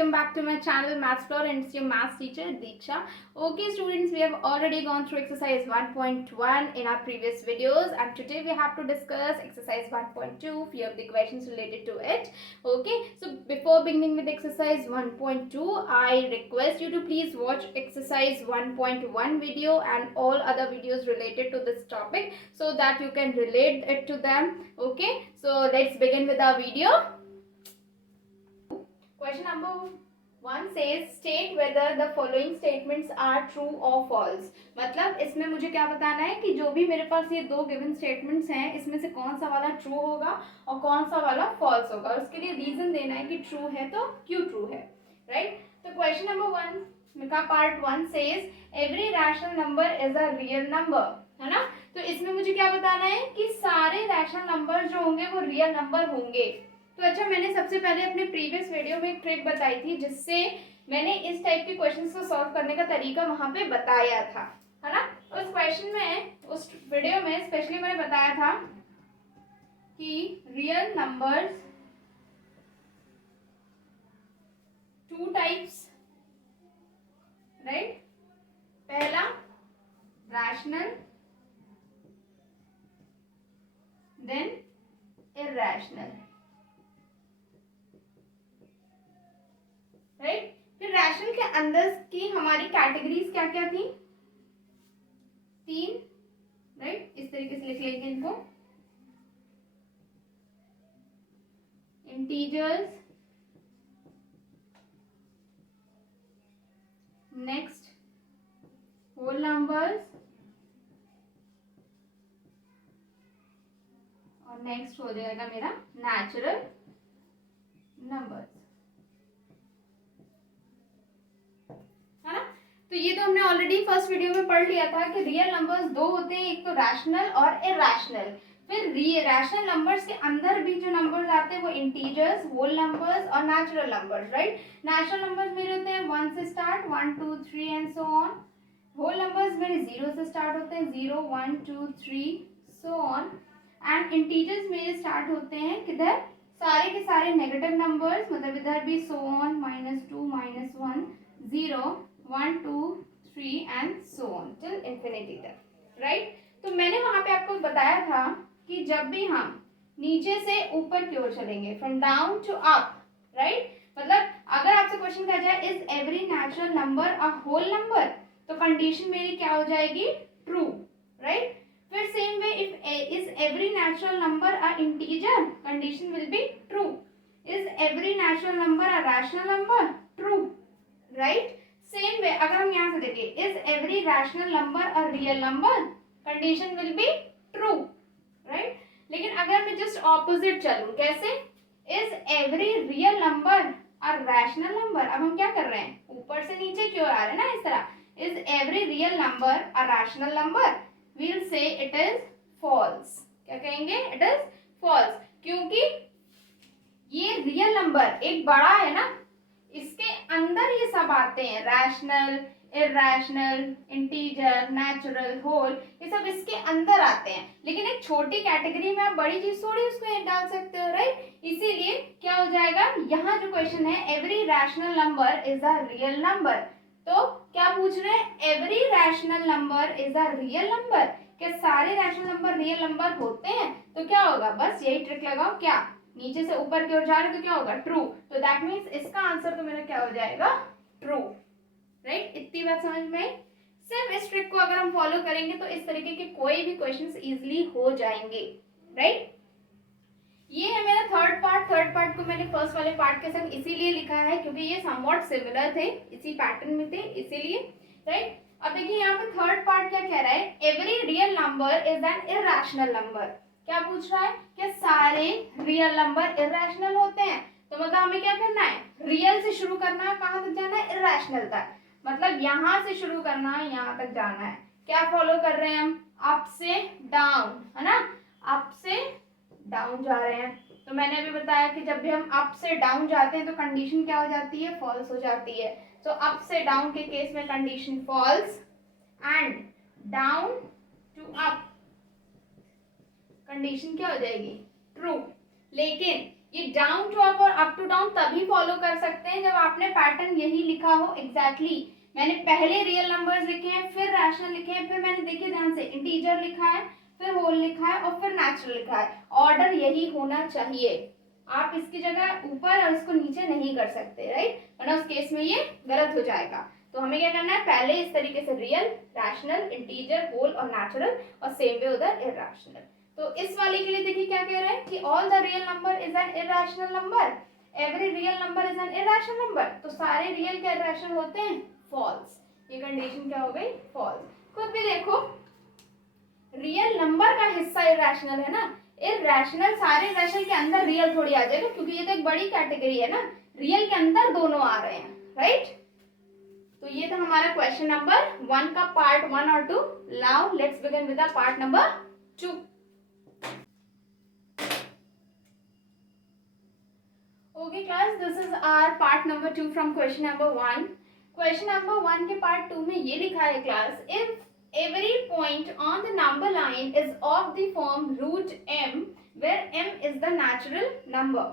welcome back to my channel Maths Floor, and it's your maths teacher Deeksha. Okay students, we have already gone through exercise 1.1 in our previous videos, and today we have to discuss exercise 1.2, few of the questions related to it. Okay, so before beginning with exercise 1.2, I request you to please watch exercise 1.1 video and all other videos related to this topic so that you can relate it to them. Okay, so let's begin with our video. Question number 1 says state whether the following statements are true or false. मतलब इसमें मुझे क्या बताना है कि जो भी मेरे पास ये दो गिवन स्टेटमेंट्स हैं इसमें से कौन सा वाला ट्रू होगा और कौन सा वाला फॉल्स होगा, और उसके लिए रीजन देना है कि ट्रू है तो क्यों ट्रू है, राइट। तो क्वेश्चन नंबर 1 का part 1 says every rational number is a real number, है ना। तो इसमें मुझे क्या बताना है कि सारे रैशनल नंबर जो होंगे वो रियल नंबर होंगे। तो अच्छा, मैंने सबसे पहले अपने प्रीवियस वीडियो में एक ट्रिक बताई थी जिससे मैंने इस टाइप के क्वेश्चंस को सॉल्व करने का तरीका वहां पे बताया था, है ना। उस क्वेश्चन में, उस वीडियो में स्पेशली मैंने बताया था कि real numbers two types, right. पहला रैशनल, देन इरैशनल, राइट। फिर रैशनल के अंदर की हमारी कैटेगरीज क्या क्या थी, 3, राइट। इस तरीके से लिख लेंगे इनको, इंटीजर्स, नेक्स्ट होल नंबर्स, और नेक्स्ट हो जाएगा मेरा नेचुरल नंबर्स, है ना। तो ये तो हमने ऑलरेडी फर्स्ट वीडियो में पढ़ लिया था कि रियल नंबर्स दो होते हैं, एक तो रैशनल और इरैशनल। फिर रैशनल नंबर्स के अंदर भी जो नंबर्स आते हैं वो इंटीजर्स, होल नंबर्स और natural numbers, right. Natural numbers मेरे होते हैं 1 से start, 1 2 3 and so on. Whole numbers मेरे 0 से स्टार्ट होते हैं, 0 1 2 3 सो ऑन। एंड इंटीजर्स मेरे स्टार्ट होते हैं किधर, सारे के सारे नेगेटिव नंबर्स, मतलब इधर भी so on, -2 -1 0 1 2 3 and so on till infinity तक, राइट। तो मैंने वहां पे आपको बताया था कि जब भी हम नीचे से ऊपर की ओर चलेंगे, from down to up, right, मतलब अगर आपसे क्वेश्चन कहा जाए is every natural number a whole number, तो कंडीशन मेरी क्या हो जाएगी, ट्रू, राइट। फिर same way if is every natural number a integer, condition will be true. Is every natural number a rational number, true, right. Same way अगर हम यहाँ से देखें is every rational number a real number, condition will be true, right. लेकिन अगर मैं just opposite चलूं, कैसे, is every real number a rational number, अब हम क्या कर रहे हैं, ऊपर से नीचे की ओर आ रहे हैं ना, इस तरह, is every real number a rational number, we'll say it is false. क्या कहेंगे, इट इज फॉल्स, क्योंकि ये रियल नंबर एक बड़ा है ना, इसके अंदर ये सब आते हैं, rational, irrational, integer, natural, whole, ये सब इसके अंदर आते हैं। लेकिन एक छोटी कैटेगरी में आप बड़ी चीज थोड़ी उसको डाल सकते हो, राइट। इसीलिए क्या हो जाएगा, यहाँ जो क्वेश्चन है every rational number is a real number, तो क्या पूछ रहे हैं, every rational number is a real number, क्या सारे रैशनल नंबर रियल नंबर होते हैं, तो क्या होगा, बस यही ट्रिक लगाओ, क्या नीचे से ऊपर की ओर जा रहे तो क्या होगा, ट्रू। तो दैट मीन्स इसका आंसर तो मेरा क्या हो जाएगा, ट्रू, राइट। इतनी बात समझ में। सिर्फ इस ट्रिक को अगर हम फॉलो करेंगे तो इस तरीके के कोई भी क्वेश्चंस इजीली हो जाएंगे, राइट। ये है मेरा थर्ड पार्ट को मैंने फर्स्ट वाले पार्ट के संग इसीलिए लिखा है क्योंकि ये समवॉट सिमिलर थे, इसी पैटर्न में थे, इसीलिए, राइट। अब देखिए यहाँ पे थर्ड पार्ट क्या कह रहा है, every real number is an irrational number. क्या पूछ रहा है कि सारे रियल नंबर इरैशनल होते हैं, तो मतलब हमें क्या करना है, रियल से शुरू करना है, कहाँ तक जाना है, इरैशनल तक, मतलब यहाँ से शुरू करना है, यहाँ तक जाना है। क्या फॉलो कर रहे हैं हम, अप से डाउन, है ना, अप से डाउन जा रहे हैं। तो मैंने अभी बताया कि जब भी हम अप से डाउन जाते हैं तो कंडीशन क्या हो जाती है, फॉल्स हो जाती है। तो अप से डाउन के केस में condition false, and down to up condition क्या हो जाएगी, ट्रू। लेकिन ये डाउन टू अप और अप टू डाउन तभी फॉलो कर सकते हैं जब आपने पैटर्न यही लिखा हो एग्जैक्टली। मैंने पहले रियल नंबर्स लिखे हैं, फिर रैशनल लिखे हैं, फिर मैंने देखिए ध्यान से इंटीजर लिखा है, फिर होल लिखा है और फिर नेचुरल लिखा है। ऑर्डर यही होना चाहिए। आप इसकी जगह ऊपर और इसको नीचे नहीं कर सकते, राइट, वरना उस केस में ये गलत हो जाएगा। तो हमें क्या करना है, पहले इस तरीके से रियल, रैशनल, इंटीजर, होल और नेचुरल, और सेम वे उधर इरैशनल। तो इस वाले के लिए देखिए क्या कह रहे हैं कि all the real number is an irrational number, every real number is an irrational number. तो सारे रियल क्या इरैशनल होते हैं, फॉल्स। ये कंडीशन क्या हो गई, फॉल्स। खुद भी देखो रियल नंबर का हिस्सा इरैशनल है ना, इरैशनल सारे इरैशनल के अंदर रियल थोड़ी आ जाएगा, क्योंकि ये तो एक बड़ी कैटेगरी है ना, रियल के अंदर दोनों आ रहे हैं, राइट। तो ये था हमारा क्वेश्चन नंबर 1 का पार्ट 1 और 2। Now let's begin with the part number 2। Okay class, this is our part number 2 from question number 1। Question number 1 के पार्ट 2 में ये लिखा है class, if every point on the number line is of the form root m where m is the natural number।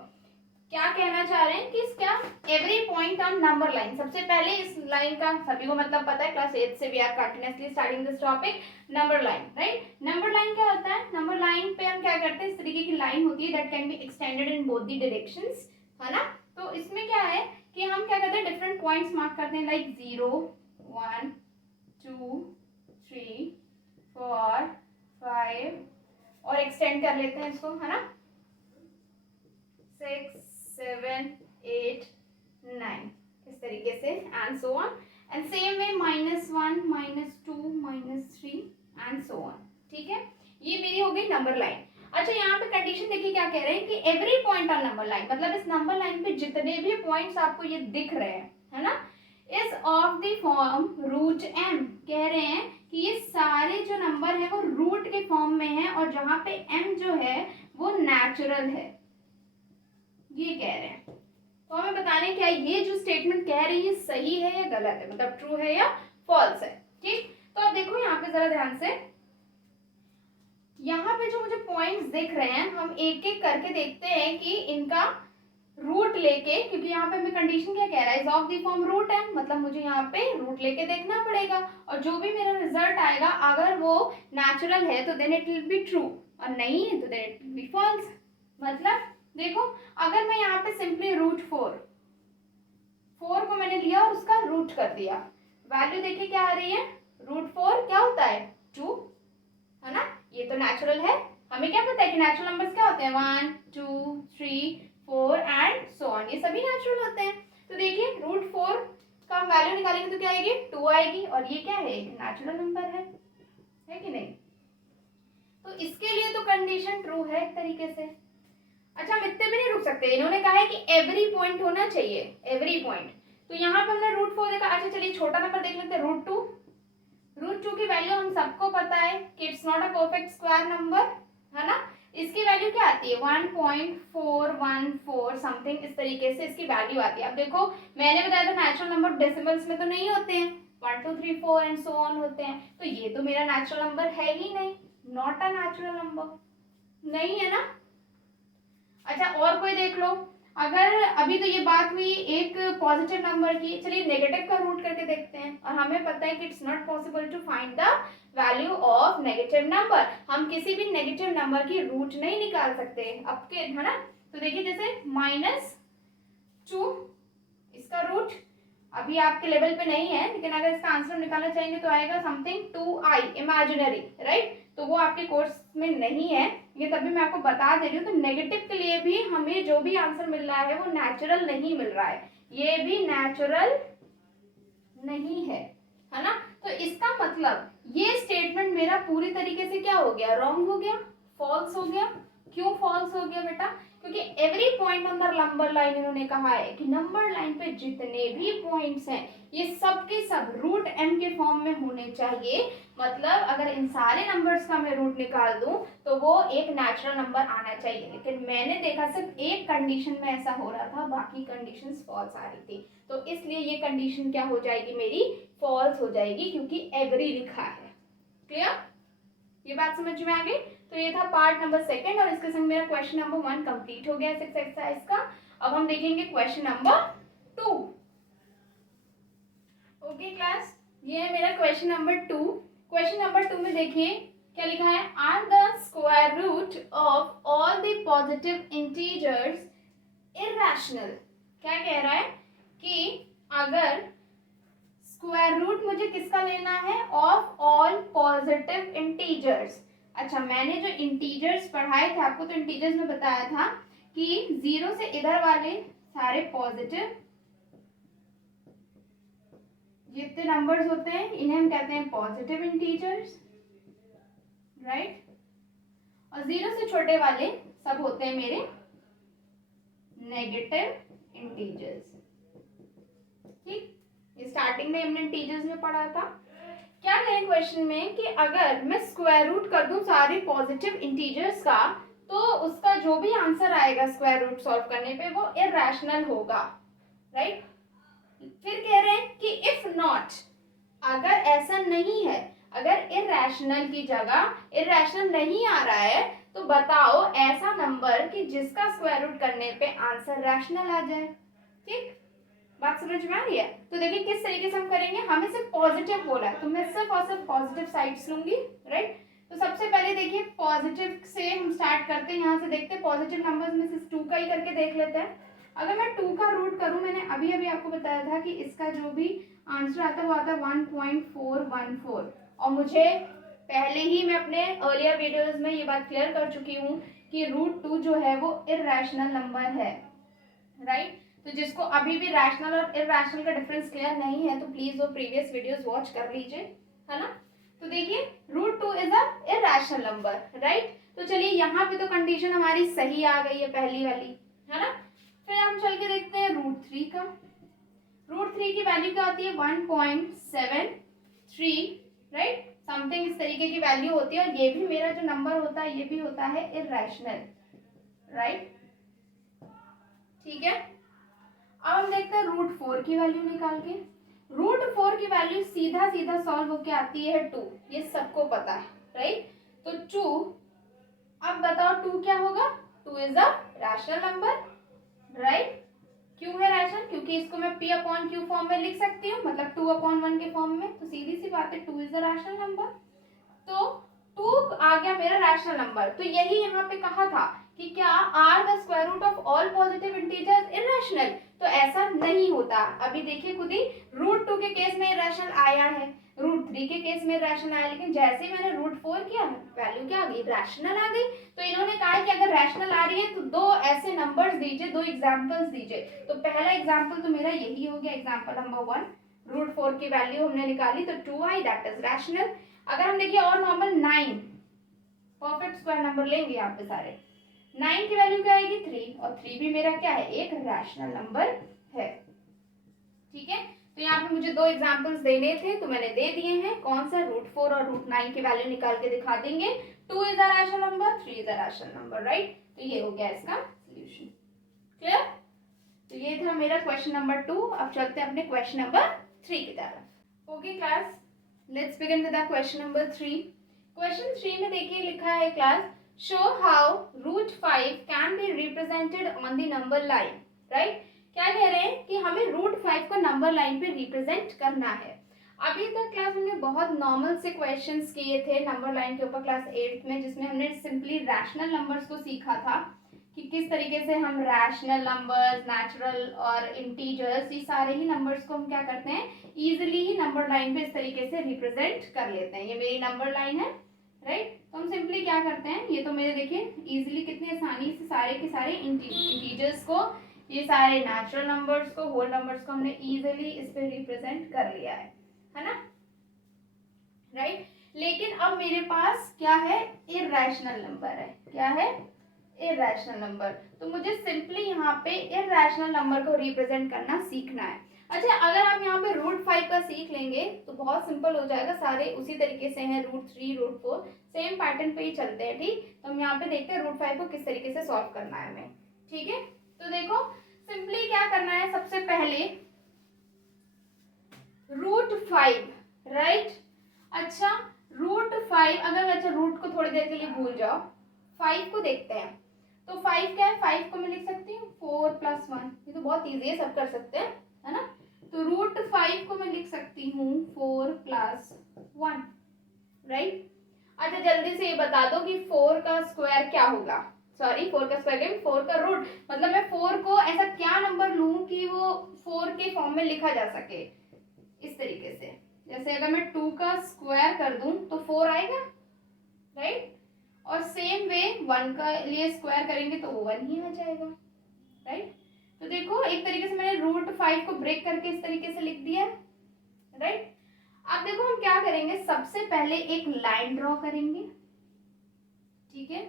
क्या कहना चाह रहे हैं कि इसका every point on number line, सबसे पहले इस लाइन का सभी को मतलब पता है, क्लास 8 से we are continuously studying this topic, number line, right. Number line क्या होता है, नंबर लाइन पे हम क्या करते हैं, इस तरीके की लाइन होती है that can be extended in both the directions, है ना। तो इसमें क्या है कि हम क्या करते हैं, डिफरेंट पॉइंट्स मार्क करते हैं, लाइक 0 1 2 3 4 5 और एक्सटेंड कर लेते हैं इसको, है ना, 6 7 8 9 इस तरीके से, and so on, and same way -1 -2 -3 and so on. ठीक है, ये मेरी हो गई नंबर लाइन। अच्छा, यहाँ पे कंडीशन देखिए क्या कह रहे हैं कि every point on number line, मतलब इस नंबर लाइन पे जितने भी पॉइंट्स आपको ये दिख रहे हैं, है ना, is of the form root m। कह रहे हैं कि ये सारे जो नंबर है वो रूट के फॉर्म में है, और जहां पे m जो है वो नेचुरल है, ये कह रहे हैं। तो हमें बताने क्या ये जो स्टेटमेंट कह रही है सही है या गलत है, मतलब ट्रू है या फॉल्स है। ठीक, तो अब देखो यहाँ पे जरा ध्यान से, यहाँ पे जो मुझे पॉइंट्स दिख रहे हैं, हम एक एक करके देखते हैं कि इनका रूट लेके, क्योंकि यहाँ पे हमें कंडीशन क्या कह रहा है, is of the form root m, मतलब मुझे यहाँ पे रूट लेके देखना पड़ेगा, और जो भी मेरा रिजल्ट आएगा अगर वो नेचुरल है तो then it will be true, और नहीं है तो then it will be false. मतलब देखो, अगर मैं यहाँ पे सिंपली रूट 4 को मैंने लिया और उसका रूट कर दिया, वैल्यू देखिए क्या आ रही है, रूट 4 क्या होता है, 2, है ना, ये तो नेचुरल है। हमें क्या पता है कि नेचुरल नंबर्स क्या होते हैं, 1 2 3 4 एंड सो ऑन, ये सभी नेचुरल होते हैं। तो देखिए रूट 4 का वैल्यू निकालेंगे तो क्या आएगी, 2 आएगी, और ये क्या है, एक नेचुरल नंबर है कि नहीं। तो इसके लिए तो कंडीशन ट्रू है एक तरीके से। अच्छा, हम इतने भी नहीं रुक सकते, इन्होंने कहा है कि एवरी पॉइंट होना चाहिए, एवरी पॉइंट। तो यहाँ पे हमने रूट 4 देखा। अच्छा चलिए छोटा नंबर देख लेते हैं, रूट 2। रूट 2 की वैल्यू हम सबको पता है कि it's not a perfect square number, है ना। इसकी वैल्यू क्या आती है, 1.414 समथिंग, इस तरीके से इसकी वैल्यू आती है। अब देखो मैंने बताया था नेचुरल नंबर डेसिमल्स में तो नहीं होते हैं, 1 2 3 4 एंड सो ऑन होते हैं, तो ये तो मेरा नेचुरल नंबर है ही नहीं, नॉट अ नेचुरल नंबर, नहीं है ना। अच्छा, और कोई देख लो, अगर अभी तो ये बात हुई एक पॉजिटिव नंबर की, चलिए नेगेटिव का रूट करके देखते हैं, और हमें पता है कि it's not possible to find the value of negative number, हम किसी भी नेगेटिव नंबर की रूट नहीं निकाल सकते अब के, है ना। तो देखिए जैसे -2, इसका रूट अभी आपके लेवल पे नहीं है, लेकिन अगर इसका आंसर निकालना चाहेंगे तो आएगा समथिंग 2i इमेजिनरी, राइट, तो वो आपके कोर्स में नहीं है, ये तभी मैं आपको बता दे रही हूँ। तो नेगेटिव के लिए भी हमें जो भी आंसर मिल रहा है वो नेचुरल नहीं मिल रहा है, ये भी नेचुरल नहीं है, है ना। तो इसका मतलब ये स्टेटमेंट मेरा पूरी तरीके से क्या हो गया, रॉन्ग हो गया, फॉल्स हो गया। क्यों फॉल्स हो गया बेटा, क्योंकि every point on the number line इन्होंने कहा है कि नंबर लाइन पे जितने भी पॉइंट्स हैं ये सब के सब रूट m के फॉर्म में होने चाहिए। मतलब अगर इन सारे नंबर्स का मैं रूट निकाल दूं तो वो एक नेचुरल नंबर आना चाहिए, लेकिन मैंने देखा सिर्फ एक कंडीशन में ऐसा हो रहा था, बाकी कंडीशंस फॉल्स आ रही थी, तो इसलिए ये कंडीशन क्या हो जाएगी मेरी, फॉल्स हो जाएगी, क्योंकि एवरी लिखा है। क्लियर, ये बात समझ में आ गई। तो ये था पार्ट नंबर 2 और इसके संग मेरा क्वेश्चन नंबर 1 कंप्लीट हो गया 6 एक्सरसाइज का। अब हम देखेंगे क्वेश्चन नंबर 2। ओके क्लास, ये है मेरा क्वेश्चन नंबर 2। क्वेश्चन नंबर 2 में देखिए क्या लिखा है, are the square root of all the positive integers irrational. क्या कह रहा है कि अगर स्क्वायर रूट मुझे किसका लेना है, ऑफ ऑल पॉजिटिव इंटीजर्स। अच्छा, मैंने जो इंटीजर्स पढ़ाए थे आपको, तो इंटीजर्स में बताया था कि 0 से इधर वाले सारे पॉजिटिव जितने नंबर्स होते हैं इन्हें हम कहते हैं पॉजिटिव इंटीजर्स, राइट। और 0 से छोटे वाले सब होते हैं मेरे नेगेटिव इंटीजर्स। ठीक, ये स्टार्टिंग में हमने इंटीजर्स में पढ़ा था। क्या करें क्वेश्चन में कि अगर मैं स्क्वायर रूट कर दूं सारे पॉजिटिव इंटीजर्स का, तो उसका जो भी आंसर आएगा स्क्वायर रूट सॉल्व करने पे वो इरैशनल होगा, राइट। फिर कह रहे हैं कि इफ नॉट, अगर ऐसा नहीं है, अगर इरैशनल की जगह इरैशनल नहीं आ रहा है, तो बताओ ऐसा नंबर कि जिसका स्क्वायर रूट करने पे आंसर रैशनल आ जाए। ठीक, बात समझ में आ रही है। तो देखिए किस तरीके से हम करेंगे, हमें सिर्फ पॉजिटिव बोला है तो मैं सिर्फ और सिर्फ पॉजिटिव साइड्स लूंगी, राइट। तो सबसे पहले देखिए पॉजिटिव से हम स्टार्ट करते हैं, यहाँ से देखते हैं पॉजिटिव नंबर्स में सिर्फ 2 का ही करके देख लेते हैं। अगर मैं 2 का रूट करूं, मैंने अभी अभी आपको बताया था कि इसका जो भी आंसर आता है वो आता है 1.414, और मुझे पहले ही मैं अपने अर्लियर वीडियोस में ये बात क्लियर कर चुकी हूँ कि √2 जो है वो इरैशनल नंबर है, राइट। तो जिसको अभी भी रैशनल और इरैशनल का डिफरेंस क्लियर नहीं है तो प्लीज वो प्रीवियस वीडियोस वॉच कर लीजिए, है ना। तो देखिए √2 is a irrational number, right. तो चलिए यहाँ पे तो कंडीशन हमारी सही आ गई है पहली वाली, है ना। फिर हम चल के देखते हैं √3 का। √3 की वैल्यू क्या होती है, 1.73, राइट। समथिंग इस तरीके की वैल्यू होती है, और ये भी मेरा जो नंबर होता है ये भी होता है इरैशनल, राइट। ठीक है, अब हम देखते हैं √4 की वैल्यू निकाल के। √4 की वैल्यू सीधा सीधा सॉल्व होके आती है 2, ये सबको पता है, राइट। तो 2, अब बताओ 2 क्या होगा, 2 is a rational number, right. क्यों है रैशनल, क्योंकि इसको मैं p/q फॉर्म में लिख सकती हूँ, मतलब 2/1 के फॉर्म में, तो सीधी सी बात है 2 इज अ रैशनल नंबर। तो 2 आ गया मेरा रैशनल नंबर। तो यही यहाँ पे कहा था कि क्या are the square root of all positive integers irrational, तो ऐसा नहीं होता। अभी देखिए खुद ही √2 के केस में इरैशनल आया है, √3 के केस में इरैशनल आया, लेकिन जैसे ही मैंने √4 किया वैल्यू क्या आ गई, रैशनल आ गई। तो इन्होंने कहा कि अगर रैशनल आ रही है तो 2 ऐसे नंबर्स दीजिए, 2 एग्जांपल्स दीजिए। तो पहला एग्जांपल तो मेरा यही हो गया, एग्जांपल नंबर 1, √4 की वैल्यू हमने निकाली तो 2 आई, दैट इज रैशनल। अगर हम देखिए और नॉर्मल 9, परफेक्ट स्क्वायर नंबर लेंगे यहाँ पे सारे, 9 की वैल्यू क्या आएगी, 3, और 3 भी मेरा क्या है, एक रैशनल नंबर है। ठीक है, तो यहाँ पे मुझे 2 एग्जांपल्स देने थे तो मैंने दे दिए हैं। कौन सा, √4 और √9 की वैल्यू निकाल के दिखा देंगे। 2 is a rational number, 3 is a rational number, right. तो ये हो गया इसका सॉल्यूशन, क्लियर। तो ये था मेरा क्वेश्चन नंबर 2। अब चलते हैं अपने क्वेश्चन नंबर 3 की तरफ। Okay class, let's begin with the question number 3। Question 3 में देखिए लिखा है class, show how √5 can be represented on the number line, right. क्या कह रहे हैं कि हमें √5 को नंबर लाइन पे रिप्रेजेंट करना है। अभी तक क्लास हमने बहुत नॉर्मल से क्वेश्चंस किए थे नंबर लाइन के ऊपर क्लास 8 में, जिसमें हमने सिंपली रैशनल नंबर्स को सीखा था कि किस तरीके से हम रैशनल नंबर्स, नेचुरल और इंटीजर्स, ये सारे ही नंबर्स को हम क्या करते हैं, इजीली ही नंबर लाइन पे इस तरीके से रिप्रेजेंट कर लेते हैं। ये मेरी नंबर लाइन है, राइट। तो हम सिंपली क्या करते हैं, ये तो मेरे देखिए इजीली कितनी आसानी से सारे के सारे इंटीजर्स को, ये सारे नेचुरल नंबर्स को, होल नंबर्स को हमने इजीली इस पे रिप्रेजेंट कर लिया है ना, राइट। लेकिन अब मेरे पास क्या है, इरैशनल नंबर है। क्या है, इरैशनल नंबर। तो मुझे सिंपली यहाँ पे इरैशनल नंबर को रिप्रेजेंट करना सीखना है। अच्छा, अगर आप यहाँ पे √5 का सीख लेंगे तो बहुत सिंपल हो जाएगा, सारे उसी तरीके से हैं, √3, √4 सेम पैटर्न पे ही चलते हैं, ठीक। तो हम यहाँ पे देखते हैं √5 को किस तरीके से सॉल्व करना है हमें, ठीक है। तो देखो सिंपली क्या करना है, सबसे पहले √5, राइट। अच्छा, √5 5 अगर अच्छा रूट को थोड़ी देर के लिए भूल जाओ, 5 को देखते हैं। तो 5 क्या है, 5 को मैं लिख सकती हूँ 4 + 1, ये तो बहुत ईजी है, सब कर सकते हैं, है ना। तो √5 को मैं लिख सकती हूँ 4 + 1, राइट। अच्छा जल्दी से ये बता दो कि 4 का स्क्वायर क्या होगा, सॉरी 4 का स्क्वायर नहीं, 4 का रूट, मतलब मैं 4 को ऐसा क्या नंबर लूं कि वो 4 के फॉर्म में लिखा जा सके, इस तरीके से। जैसे अगर मैं 2 का स्क्वायर कर दूं तो 4 आएगा, राइट। और सेम वे 1 का लिए स्क्वायर करेंगे तो वो 1 ही आ जाएगा, राइट। तो देखो एक तरीके से मैंने √5 को ब्रेक करके इस तरीके से लिख दिया, राइट। अब देखो हम क्या करेंगे, सबसे पहले एक लाइन ड्रॉ करेंगे, ठीक है,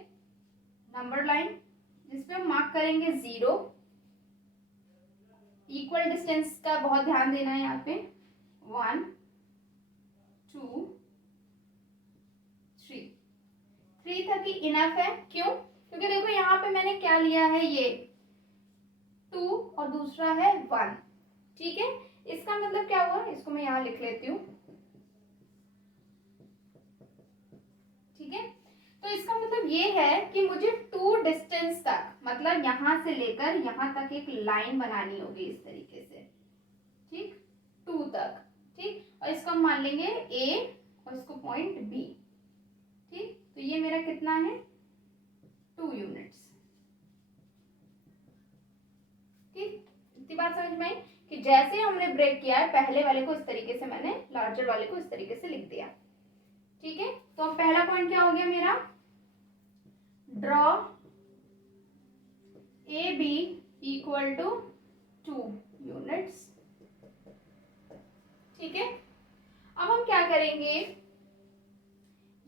नंबर लाइन, जिसपे हम मार्क करेंगे 0। इक्वल डिस्टेंस का बहुत ध्यान देना है यहाँ पे, 1 2 3 तक ही इनफ है। क्यों? क्योंकि देखो यहाँ पे मैंने क्या लिया है, ये 2 और दूसरा है 1, ठीक है। इसका मतलब क्या हुआ, इसको मैं यहाँ लिख लेती हूँ, ठीक है। तो इसका मतलब ये है कि मुझे 2 डिस्टेंस तक, मतलब यहां से लेकर यहां तक एक लाइन बनानी होगी इस तरीके से, ठीक, 2 तक, ठीक। और इसको हम मान लेंगे A और इसको पॉइंट B, ठीक। तो ये मेरा कितना है, 2 यूनिट्स, ठीक। इतनी बात समझ में आई कि जैसे हमने ब्रेक किया है, पहले वाले को इस तरीके से मैंने लार्जर वाले को इस तरीके से लिख दिया, ठीक है। तो अब पहला पॉइंट क्या हो गया मेरा, ड्रॉ AB = 2 यूनिट्स, ठीक है। अब हम क्या करेंगे,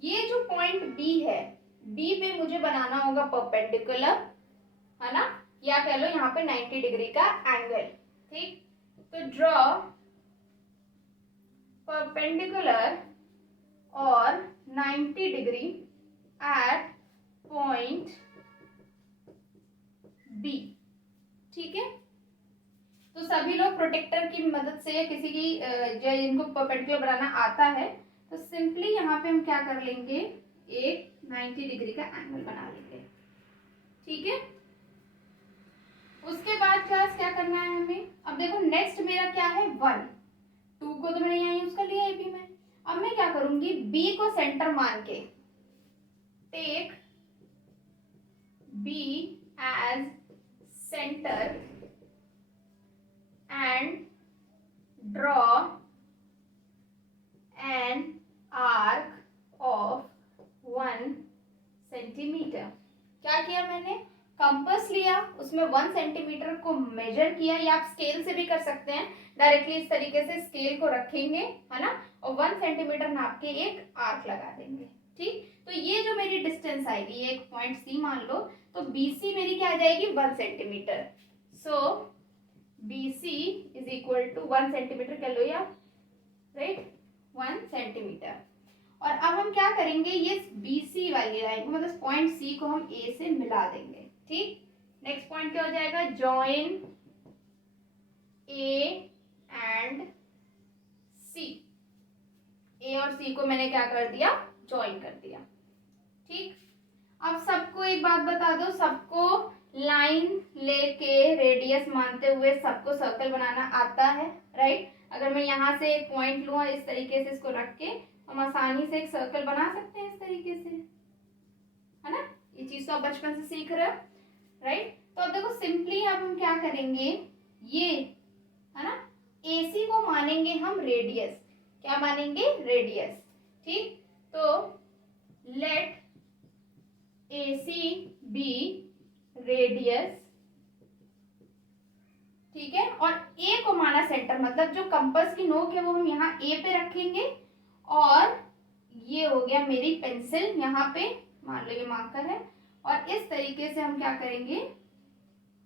ये जो पॉइंट B है, B पे मुझे बनाना होगा परपेंडिकुलर, है ना, या कह लो यहाँ पे 90 डिग्री का एंगल, ठीक। तो ड्रॉ परपेंडिकुलर और 90 डिग्री एट पॉइंट B, ठीक है। तो सभी लोग प्रोटेक्टर की मदद से या किसी की जो इनको परपेंडिकुलर बनाना आता है, तो सिंपली यहाँ पे हम क्या कर लेंगे, एक 90 डिग्री का एंगल बना लेंगे, ठीक है। उसके बाद क्लास क्या करना है हमें, अब देखो नेक्स्ट मेरा क्या है, 1, 2 को तो मैंने यहाँ यूज कर लिया AB में। अब मैं क्या करूंगी, B को सेंटर मान के, take B as centre and draw an arc of 1 centimetre. क्या किया मैंने, कंपास लिया, उसमें 1 सेंटीमीटर को मेजर किया, या आप स्केल से भी कर सकते हैं, डायरेक्टली इस तरीके से स्केल को रखेंगे, है ना, और 1 सेंटीमीटर नाप के एक आर्क लगा देंगे, ठीक। तो ये जो मेरी डिस्टेंस आएगी, ये एक पॉइंट C मान लो, तो BC मेरी क्या आ जाएगी, 1 सेंटीमीटर। सो BC = 1 सेंटीमीटर कह लो, या राइट 1 सेंटीमीटर। और अब हम क्या करेंगे, ये BC वाली लाइन को, मतलब पॉइंट C को हम A से मिला देंगे, ठीक। नेक्स्ट पॉइंट क्या हो जाएगा, join A and C, A और C को मैंने क्या कर दिया, जॉइन कर दिया, ठीक। अब सबको एक बात बता दो, सबको लाइन लेके रेडियस मानते हुए सबको सर्कल बनाना आता है, राइट। अगर मैं यहाँ से एक पॉइंट लूँ और इस तरीके से इसको रख के हम आसानी से एक सर्कल बना सकते हैं इस तरीके से, है ना। ये चीज तो आप बचपन से सीख रहे हो, राइट। तो अब देखो सिंपली अब हम क्या करेंगे, ये है ना, AC को मानेंगे हम रेडियस, क्या मानेंगे, रेडियस, ठीक। तो लेट AC be रेडियस, ठीक है। और A को माना सेंटर, मतलब जो कंपास की नोक है वो हम यहाँ A पे रखेंगे, और ये हो गया मेरी पेंसिल, यहाँ पे मान लो ये मार्कर है, और इस तरीके से हम क्या करेंगे,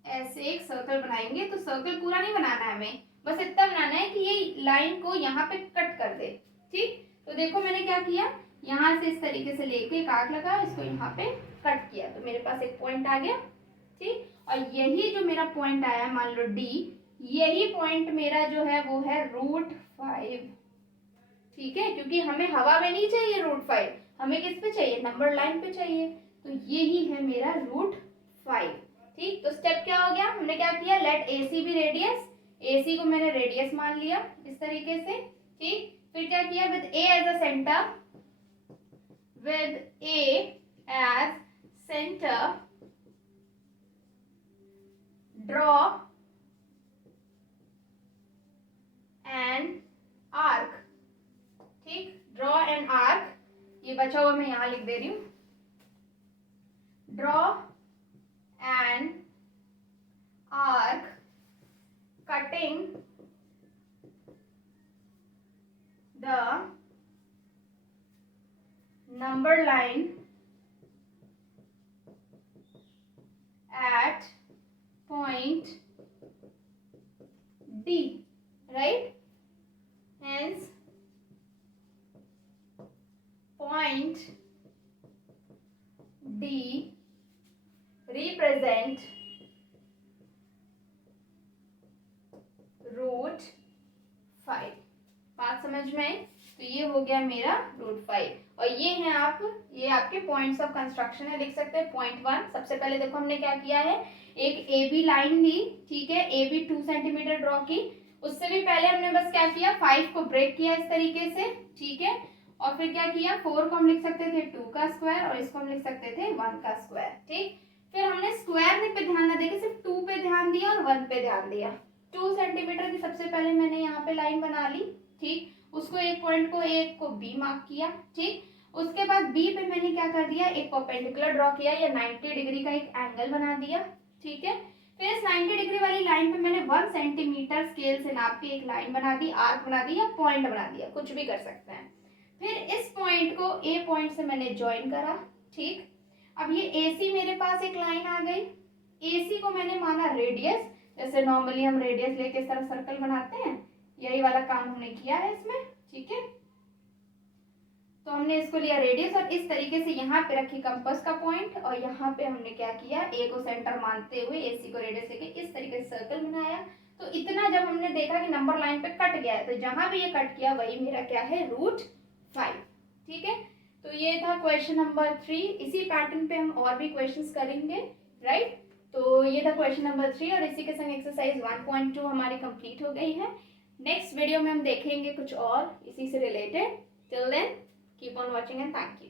ऐसे एक सर्कल बनाएंगे। तो सर्कल पूरा नहीं बनाना है हमें, बस इतना बनाना है कि ये लाइन को यहाँ पे कट कर दे, ठीक। तो देखो मैंने क्या किया, यहाँ से इस तरीके से लेके एक आर्क लगा, इसको यहाँ पे कट किया, तो मेरे पास एक पॉइंट आ गया, ठीक। और यही जो मेरा पॉइंट आया, मान लो D, यही पॉइंट मेरा जो है वो है √5, ठीक है, क्योंकि हमें हवा में नहीं चाहिए √5, हमें किस पे चाहिए, नंबर लाइन पे चाहिए, तो ये ही है मेरा √5। ठीक, तो स्टेप क्या हो गया, हमने क्या किया, लेट ए सी बी रेडियस, ए सी को मैंने रेडियस मान लिया इस तरीके से। ठीक, फिर क्या किया, with A as a centre, with A as center, draw an arc। ठीक, draw an arc, ये बचा हुआ मैं यहां लिख दे रही हूं, draw an arc cutting the number line at point D, right? Hence point D represent √5। बात समझ में आई? तो ये हो गया मेरा √5, और ये है ये आपके पॉइंट्स ऑफ कंस्ट्रक्शन है, लिख सकते हैं। पॉइंट 1, सबसे पहले देखो हमने क्या किया है, एक ए बी लाइन ली, ठीक है, ए बी 2 सेंटीमीटर ड्रॉ की। उससे भी पहले हमने बस क्या किया, 5 को ब्रेक किया इस तरीके से, ठीक है, और फिर क्या किया, 4 को हम लिख सकते थे 2 का स्क्वायर, और इसको हम लिख सकते थे 1 का स्क्वायर। ठीक, फिर हमने स्क्वायर पे ध्यान ना देके सिर्फ 2 पे ध्यान दिया और 1 पे ध्यान दिया। 2 सेंटीमीटर की सबसे पहले मैंने यहाँ पे लाइन बना ली, ठीक, उसको एक पॉइंट को ए को बी मार्क किया। ठीक, उसके बाद बी पे मैंने क्या कर दिया, एक परपेंडिकुलर ड्रॉ किया या 90 डिग्री का एक एंगल बना दिया। ठीक है, फिर इस 90 डिग्री वाली लाइन पे मैंने 1 सेंटीमीटर स्केल से नाप के एक लाइन बना दी, आर्क बना दी या पॉइंट बना दिया, कुछ भी कर सकते हैं। फिर इस पॉइंट को ए पॉइंट से मैंने ज्वाइन करा। ठीक, अब ये AC मेरे पास एक लाइन आ गई, AC को मैंने माना रेडियस, जैसे नॉर्मली हम रेडियस लेके इस तरह सर्कल बनाते हैं, यही वाला काम हमने किया है इसमें। ठीक है, तो हमने इसको लिया रेडियस, और इस तरीके से यहाँ पे रखी कंपास का पॉइंट, और यहाँ पे हमने क्या किया, ए को सेंटर मानते हुए AC को रेडियस लेके इस तरीके से सर्कल बनाया। तो इतना जब हमने देखा कि नंबर लाइन पे कट गया है, तो जहां भी ये कट किया वही मेरा क्या है, √5। ठीक है, तो ये था क्वेश्चन नंबर 3। इसी पैटर्न पे हम और भी क्वेश्चंस करेंगे, राइट। तो ये था क्वेश्चन नंबर 3, और इसी के संग एक्सरसाइज 1.2 हमारी कंप्लीट हो गई है। नेक्स्ट वीडियो में हम देखेंगे कुछ और इसी से related. Till then keep on watching and thank you.